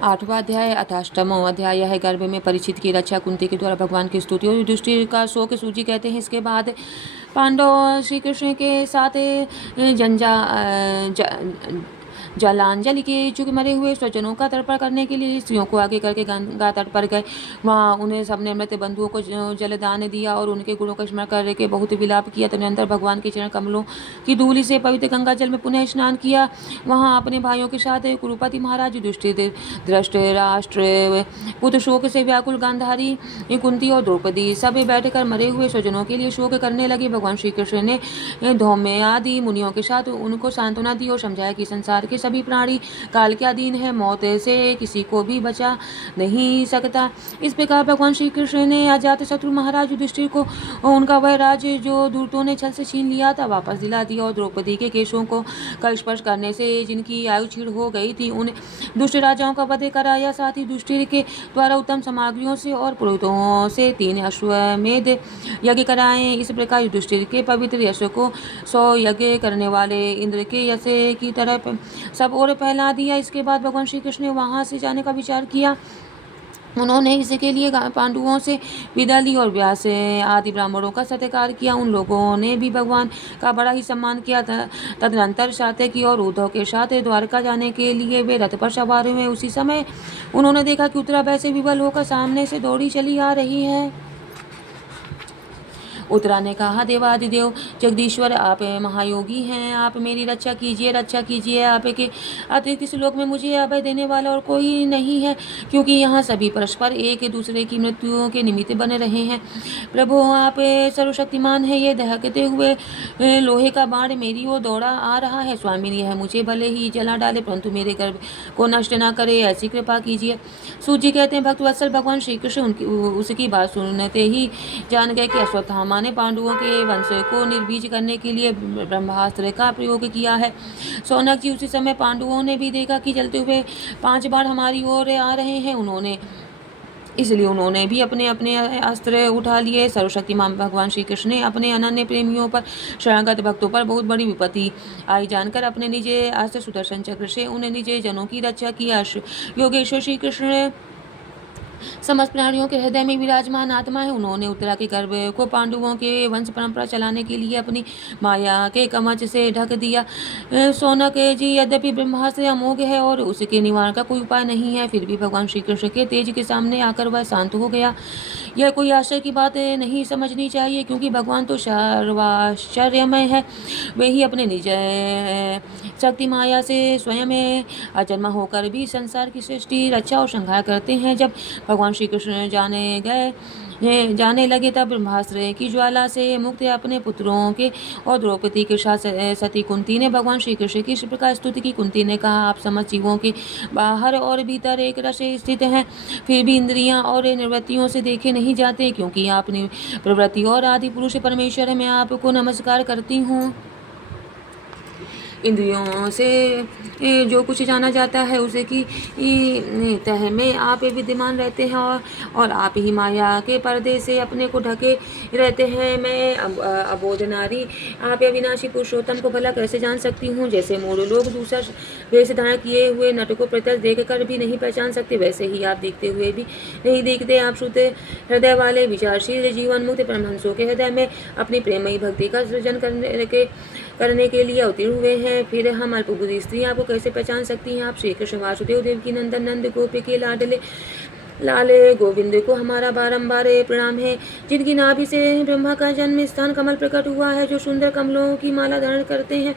8वां अध्याय अथाष्टमो अध्याय है गर्भ में परीक्षित की रक्षा कुंती के द्वारा भगवान की स्तुति और युधिष्ठिर का शोक सूची कहते हैं। इसके बाद पांडव श्री कृष्ण के साथ जलांजलि के इच्छुक मरे हुए स्वजनों का तर्पण करने के लिए स्त्रियों को आगे करके गंगा तट पर गए। वहाँ उन्हें सबने मृत बंधुओं को जलदान दिया और उनके गुणों का स्मरण करके बहुत विलाप किया। तदनंतर भगवान के चरण कमलों की धूलि से पवित्र गंगा जल में पुनः स्नान किया। वहाँ अपने भाइयों के साथ कुरुपति महाराज युधिष्ठिर, धृतराष्ट्र पुत्र शोक से व्याकुल गांधारी, कुंती और द्रौपदी सब बैठकर मरे हुए स्वजनों के लिए शोक करने लगे। भगवान श्री कृष्ण ने धौम्य आदि मुनियों के साथ उनको सांत्वना दी और समझाया कि संसार के सभी प्राणी काल के अधीन है, मौत से किसी को भी बचा नहीं सकता। इस प्रकार भगवान श्री कृष्ण ने अजात शत्रु महाराज युधिष्ठिर को उनका वह राज्य जो दूतों ने छल से छीन लिया था वापस दिला दिया और द्रौपदी के केशों को का स्पर्श करने से जिनकी आयु क्षीण हो गई थी उन दुष्ट राजाओं का वध कराया। साथ ही युधिष्ठिर के द्वारा उत्तम सामग्रियों से और पुरोहितों से 3 अश्वमेध यज्ञ कराए। इस प्रकार युधिष्ठिर के पवित्र यश को 100 यज्ञ करने वाले इंद्र के यश की तरफ सब और फैला दिया। इसके बाद भगवान श्री कृष्ण ने वहां से जाने का विचार किया। उन्होंने इसके लिए पांडवों से विदा ली और व्यास आदि ब्राह्मणों का सत्कार किया। उन लोगों ने भी भगवान का बड़ा ही सम्मान किया था। तदनंतर सात्यकी और उद्धव के साथ द्वारका जाने के लिए वे रथ पर सवार हुए। उसी समय उन्होंने देखा कि उत्तरा वैसे विवल होकर सामने से दौड़ी चली आ रही है। उत्तरा ने कहा, देवादिदेव जगदीश्वर, आप महायोगी हैं, आप मेरी रक्षा कीजिए। आपके अतिरिक्त इस लोक में मुझे अभय देने वाला और कोई नहीं है, क्योंकि यहाँ सभी परस्पर एक दूसरे की मृत्युओं के निमित्त बने रहे हैं। प्रभु, आप सर्वशक्तिमान हैं। ये दहकते हुए लोहे का बाण मेरी ओर दौड़ा आ रहा है। स्वामी, यह मुझे भले ही जला डाले परंतु मेरे गर्भ को नष्ट न करे, ऐसी कृपा कीजिए। सूजी कहते हैं, भक्तवत्सल भगवान श्री कृष्ण उसकी बात सुनते ही जान गए कि अश्वत्थामा ने पांडवों के वंश को निर्बीज करने के लिए ब्रह्मास्त्र का प्रयोग किया है। सौनक जी, उसी समय पांडवों ने भी देखा कि जलते हुए 5 बाण हमारी ओर आ रहे हैं। इसलिए उन्होंने भी अपने अपने अस्त्र उठा लिए। सर्वशक्तिमान भगवान श्री कृष्ण ने अपने अनन्य प्रेमियों पर, शरणागत भक्तों पर बहुत बड़ी विपत्ति आई जानकर अपने निज अस्त्र सुदर्शन चक्र से उन निज जनों की रक्षा की। योगेश्वर श्री कृष्ण समस्त प्राणियों के हृदय में विराजमान आत्मा है। उन्होंने उत्तरा के गर्भ को पांडवों के वंश परंपरा चलाने के लिए अपनी माया के कवच से ढक दिया। सौनक जी, यद्यपि ब्रह्मास्त्र अमोघ है और उसके निवारण का कोई उपाय नहीं है, फिर भी भगवान श्री कृष्ण के तेज के सामने आकर वह शांत हो गया। यह कोई आश्चर्य की बात नहीं समझनी चाहिए, क्योंकि भगवान तो सर्वाश्चर्यमय है। वे ही अपने निज शक्ति माया से स्वयं अजन्मा होकर भी संसार की सृष्टि, रक्षा और संहार करते हैं। जब भगवान श्री कृष्ण जाने लगे तब ब्रह्मास्त्र की ज्वाला से मुक्त अपने पुत्रों के और द्रौपदी के साथ सती कुंती ने भगवान श्री कृष्ण की इस प्रकार स्तुति की। कुंती ने कहा, आप समस्त जीवों के बाहर और भीतर एक रस स्थित हैं, फिर भी इंद्रियां और निवृत्तियों से देखे नहीं जाते, क्योंकि आप प्रवृत्ति और आदि पुरुष परमेश्वर, मैं आपको नमस्कार करती हूँ। इंद्रियों से जो कुछ जाना जाता है उसे की तह में आप विद्यमान रहते हैं और आप ही माया के पर्दे से अपने को ढके रहते हैं। मैं अबोध नारी, आप अविनाशी पुरुषोत्तम को भला कैसे जान सकती हूँ। जैसे मूढ़ लोग दूसरा वेश धारण किए हुए नट को प्रत्यक्ष देख कर भी नहीं पहचान सकते, वैसे ही आप देखते हुए भी नहीं देखते। आप शुद्ध हृदय वाले विचारशील जीवन मुक्त परमहंसों के हृदय में अपनी प्रेमयी भक्ति का सृजन करने के लिए अवतीर्ण हुए हैं। फिर हम अल्पबुद्धि स्त्री आपको कैसे पहचान सकती हैं। आप श्री कृष्ण वासुदेव देव की नंदन, नंद गोप के लाले गोविंद को हमारा बारंबार प्रणाम है, जिनकी नाभि से ब्रह्मा का जन्म स्थान कमल प्रकट हुआ है, जो सुंदर कमलों की माला धारण करते हैं,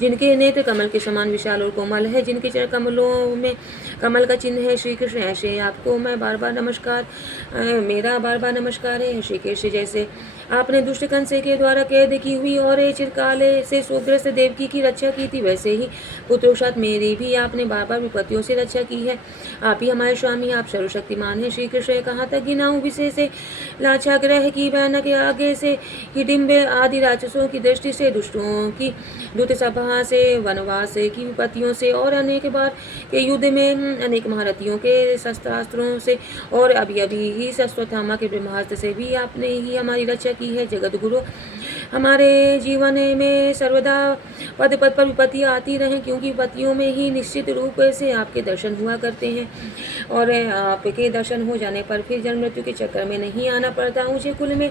जिनके नेत्र कमल के समान विशाल और कोमल है, जिनके चरण कमलों में कमल का चिन्ह है। श्री कृष्ण, ऐसे आपको मैं मेरा बार बार नमस्कार है। श्री कृष्ण, जैसे आपने दुष्ट कंस के द्वारा कैद की हुई और चिरकाले से शोकग्रस्त देवकी की रक्षा की थी, वैसे ही पुत्रों मेरी भी आपने बार बार विपत्तियों से रक्षा की है। आप ही हमारे स्वामी, आप सर्वशक्तिमान हैं। श्री कृष्ण, कहाँ तक गिनाऊं विशेष लाक्षाग्रह की भयानक आगे से हिडिम्ब आदि राक्षसों की दृष्टि से, दुष्टों की दूत सभा से, वनवास की विपत्तियों से और अनेक बार के युद्ध में अनेक महारथियों के शस्त्रास्त्रों से और अभी अभी ही अश्वत्थामा के ब्रह्मास्त्र से भी आपने ही हमारी रक्षा की है। जगत गुरु, हमारे जीवन में सर्वदा पद पद पर विपत्तियाँ आती रहें, क्योंकि विपत्तियों में ही निश्चित रूप से आपके दर्शन हुआ करते हैं, और आपके दर्शन हो जाने पर फिर जन्म मृत्यु के चक्कर में नहीं आना पड़ता। ऊँचे कुल में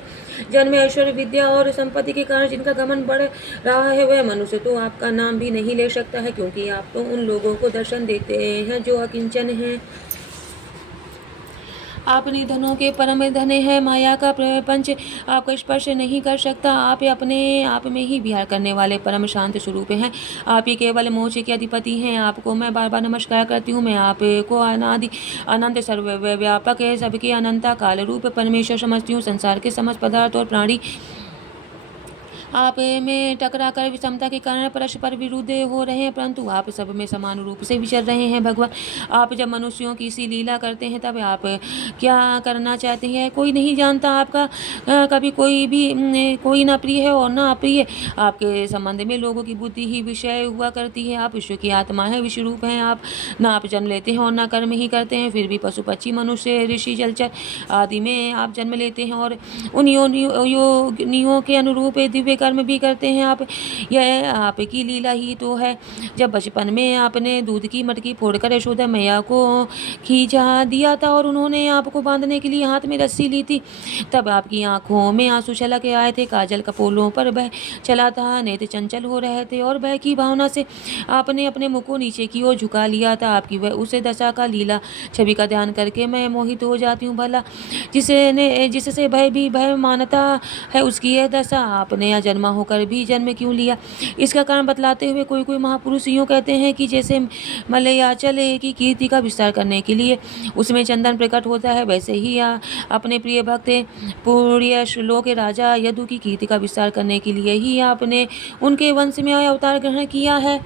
जन्म, ऐश्वर्य, विद्या और संपत्ति के कारण जिनका घमंड बढ़ रहा है, वह मनुष्य तो आपका नाम भी नहीं ले सकता है, क्योंकि आप तो उन लोगों को दर्शन देते हैं जो अकिंचन हैं। आप निधनों के परम धने हैं, माया का प्रपंच आपका स्पर्श नहीं कर सकता। आप अपने आप में ही विहार करने वाले परम शांत स्वरूप हैं। आप ही केवल मोक्ष के अधिपति हैं। आपको मैं बार बार नमस्कार करती हूँ। मैं आपको अनादि अनंत सर्वव्यापक है, सबके अनंता काल रूप परमेश्वर समझती हूँ। संसार के समस्त पदार्थ और प्राणी आप में टकरा कर विषमता के कारण परस्पर विरुद्ध हो रहे हैं, परंतु आप सब में समान रूप से विचर रहे हैं। भगवान, आप जब मनुष्यों की सी लीला करते हैं तब आप क्या करना चाहते हैं, कोई नहीं जानता। आपका कभी कोई ना प्रिय है और ना अप्रिय। आपके संबंध में लोगों की बुद्धि ही विषय हुआ करती है। आप विश्व की आत्मा है, विश्व रूप हैं। आप ना आप जन्म लेते हैं और ना कर्म ही करते हैं, फिर भी पशु पक्षी मनुष्य ऋषि जलचर आदि में आप जन्म लेते हैं और उन योनियों के अनुरूप दिव्य कर्म भी करते हैं। आप, यह आपकी लीला ही तो है। जब बचपन में आपने दूध की मटकी फोड़कर यशोदा मैया को खींचा दिया था और उन्होंने आपको बांधने के लिए हाथ में रस्सी ली थी, तब आपकी आंखों में आंसू छलक आए थे, काजल कपोलों पर बह चला था, नेत्र चंचल हो रहे थे और भय की भावना से आपने अपने मुख को नीचे की ओर झुका लिया था। आपकी वह उस दशा का लीला छवि का ध्यान करके मैं मोहित हो जाती हूँ। भला जिससे भय भी भय मानता है, उसकी यह दशा। आपने जन्मा होकर भी जन्म क्यों लिया, इसका कारण बतलाते हुए कोई महापुरुष यूँ कहते हैं कि जैसे मलयाचल की कीर्ति का विस्तार करने के लिए उसमें चंदन प्रकट होता है, वैसे ही अपने प्रिय भक्त पूर्य श्लोक के राजा यदु की कीर्ति का विस्तार करने के लिए ही आपने उनके वंश में अवतार ग्रहण किया है।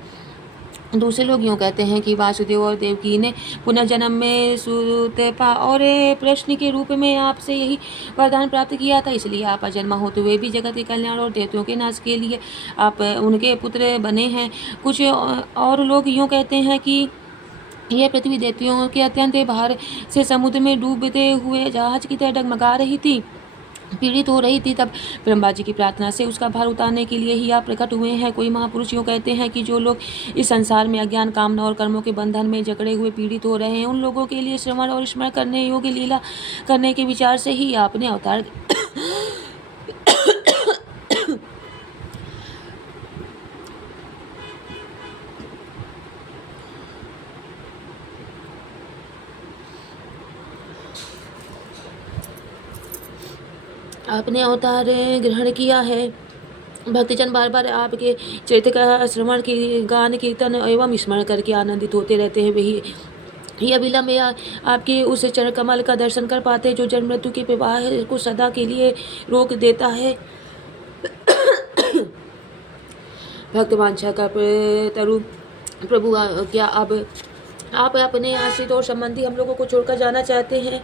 दूसरे लोग यूँ कहते हैं कि वासुदेव और देवकी ने पुनर्जन्म में सुतपा और प्रश्न के रूप में आपसे यही वरदान प्राप्त किया था, इसलिए आप अजन्मा होते हुए भी जगत के कल्याण और देवताओं के नाश के लिए आप उनके पुत्र बने हैं। कुछ और लोग यूँ कहते हैं कि यह पृथ्वी देवताओं के अत्यंत बाहर से समुद्र में डूबते हुए जहाज की तरह डगमगा रही थी, पीड़ित हो रही थी, तब ब्रह्मा जी की प्रार्थना से उसका भार उतारने के लिए ही आप प्रकट हुए हैं। कोई महापुरुष यूँ कहते हैं कि जो लोग इस संसार में अज्ञान, कामना और कर्मों के बंधन में जकड़े हुए पीड़ित हो रहे हैं, उन लोगों के लिए श्रवण और स्मरण करने योग्य लीला करने के विचार से ही आपने अवतार ग्रहण किया है। भक्तजन बार बार आपके चरित्र का श्रवण की गान, कीर्तन एवं स्मरण करके आनंदित होते रहते हैं। वही यह विलम्ब या आपके उस चरण कमल का दर्शन कर पाते जो जन्म मृत्यु के प्रवाह को सदा के लिए रोक देता है। भक्तवांछा का तरु प्रभु, क्या अब आप अपने आश्रित और संबंधी हम लोगों को छोड़कर जाना चाहते हैं?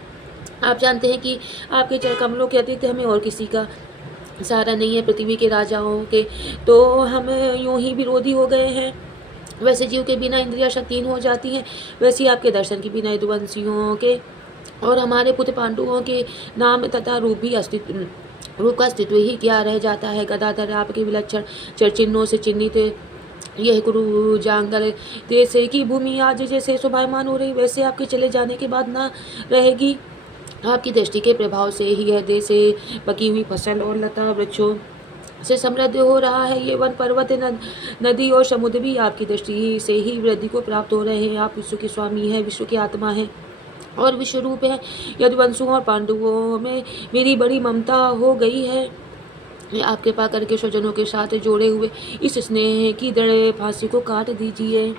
आप जानते हैं कि आपके चरण कमलों के अतिरिक्त हमें और किसी का सहारा नहीं है। पृथ्वी के राजाओं के तो हम यूं ही विरोधी हो गए हैं। वैसे जीव के बिना इंद्रियां शक्तिहीन हो जाती हैं, वैसे आपके दर्शन के बिना यदुवंशियों के और हमारे पुत्र पांडवों के नाम तथा रूप का अस्तित्व ही क्या रह जाता है। गदाधर, आपके विलक्षण चरचिन्हों से चिन्हित यह कुरु जांगल देश की भूमि आज जैसे शोभायमान हो रही, वैसे आपके चले जाने के बाद ना रहेगी। आपकी दृष्टि के प्रभाव से ही यह देश पकी हुई फसल और लता वृक्षों से समृद्ध हो रहा है। ये वन, पर्वत, नदी और समुद्र भी आपकी दृष्टि से ही वृद्धि को प्राप्त हो रहे हैं। आप विश्व के स्वामी हैं, विश्व की आत्मा है और विश्व रूप है। यदुवंशों और पांडवों में मेरी बड़ी ममता हो गई है। आप कृपा करके स्वजनों के साथ जोड़े हुए इस स्नेह की दृढ़ फांसी को काट दीजिए।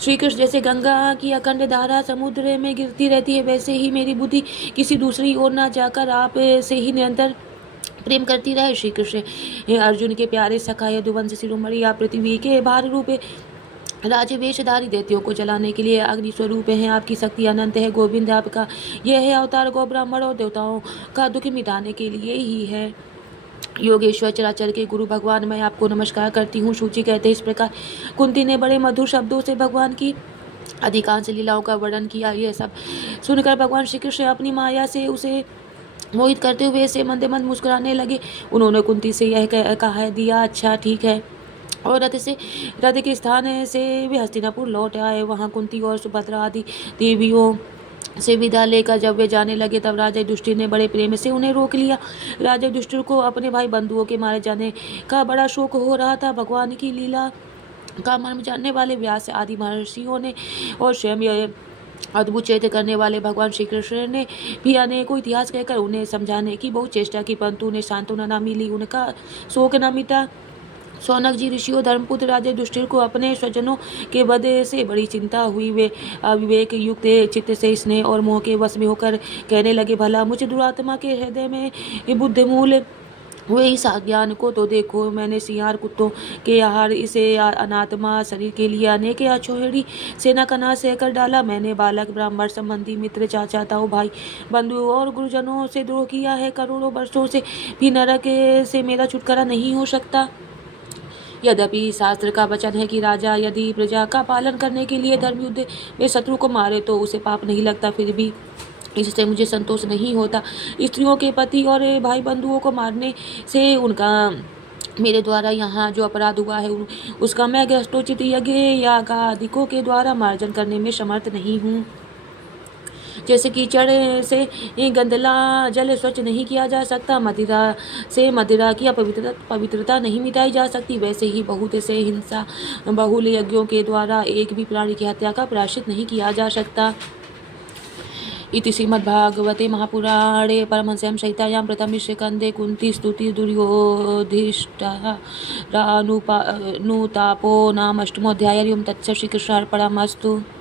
श्री कृष्ण, जैसे गंगा की अखंड धारा समुद्र में गिरती रहती है, वैसे ही मेरी बुद्धि किसी दूसरी ओर न जाकर आप से ही निरंतर प्रेम करती रहे। श्री कृष्ण, अर्जुन के प्यारे सखा यदुवंश शिरोमणि, आप पृथ्वी के भार रूप राजवेशधारी देवताओं को जलाने के लिए अग्नि स्वरूप हैं। आपकी शक्ति अनंत है। गोविंद, आपका यह है अवतार गौ ब्राह्मण और देवताओं का दुख मिटाने के लिए ही है। योगेश्वर, चराचर के गुरु भगवान, मैं आपको नमस्कार करती हूँ। सूची कहते इस प्रकार कुंती ने बड़े मधुर शब्दों से भगवान की अधिकांश लीलाओं का वर्णन किया। यह सब सुनकर भगवान श्री कृष्ण अपनी माया से उसे मोहित करते हुए से मंदे मंद मुस्कुराने लगे। उन्होंने कुंती से यह कहा दिया, अच्छा ठीक है। और रथ के स्थान से वे हस्तिनापुर लौट आए। वहाँ कुंती और सुभद्रा आदि देवियों से विदा लेकर जब वे जाने लगे तब राजा युधिष्ठिर ने बड़े प्रेम से उन्हें रोक लिया। राजा युधिष्ठिर को अपने भाई बंधुओं के मारे जाने का बड़ा शोक हो रहा था। भगवान की लीला का मर्म जानने वाले व्यास आदि महर्षियों ने और स्वयं यह अद्भुत चरित्र करने वाले भगवान श्री कृष्ण ने भी अनेकों इतिहास कहकर उन्हें समझाने की बहुत चेष्टा की, परंतु उन्हें सांत्वना न मिली, उनका शोक न मिटा। सौनक जी ऋषियों धर्मपुत्र राजा युधिष्ठिर को अपने स्वजनों के वध से बड़ी चिंता हुई। वे अविवेक युक्त चित्त से स्नेह और मोह के वश में होकर कहने लगे, भला मुझ दुरात्मा के हृदय में बुद्ध मूल हुए इस अज्ञान को तो देखो। मैंने सियार कुत्तों के आहार इसे अनात्मा शरीर के लिए अनेक अछोहड़ी सेना का नाश कर डाला। मैंने बालक ब्राह्मण संबंधी मित्र चाचा ताऊ भाई बंधु और गुरुजनों से द्रोह किया है। करोड़ों वर्षों से भी नरक से मेरा छुटकारा नहीं हो सकता। यद्यपि शास्त्र का वचन है कि राजा यदि प्रजा का पालन करने के लिए धर्म युद्ध में शत्रु को मारे तो उसे पाप नहीं लगता, फिर भी इससे मुझे संतोष नहीं होता। स्त्रियों के पति और भाई बंधुओं को मारने से उनका मेरे द्वारा यहाँ जो अपराध हुआ है उसका मैं ग्रस्तोचित यज्ञ यागादिकों के द्वारा मार्जन करने में समर्थ नहीं हूँ। जैसे कीचड़ से गंदला जल स्वच्छ नहीं किया जा सकता, मदिरा से मदिरा की पवित्रता नहीं मिटाई जा सकती, वैसे ही बहुत से हिंसा बहुल यज्ञों के द्वारा एक भी प्राणी की हत्या का प्रायश्चित नहीं किया जा सकता। इति श्रीमद्भागवते महापुराणे परमहंस्यां संहितायां प्रथमे स्कन्धे कुन्ती स्तुति दुर्योधिष्ठिरानुतापो नाम अष्टमोऽध्यायः। हरि ओं तत्सत्। श्रीकृष्णार्पणमस्तु।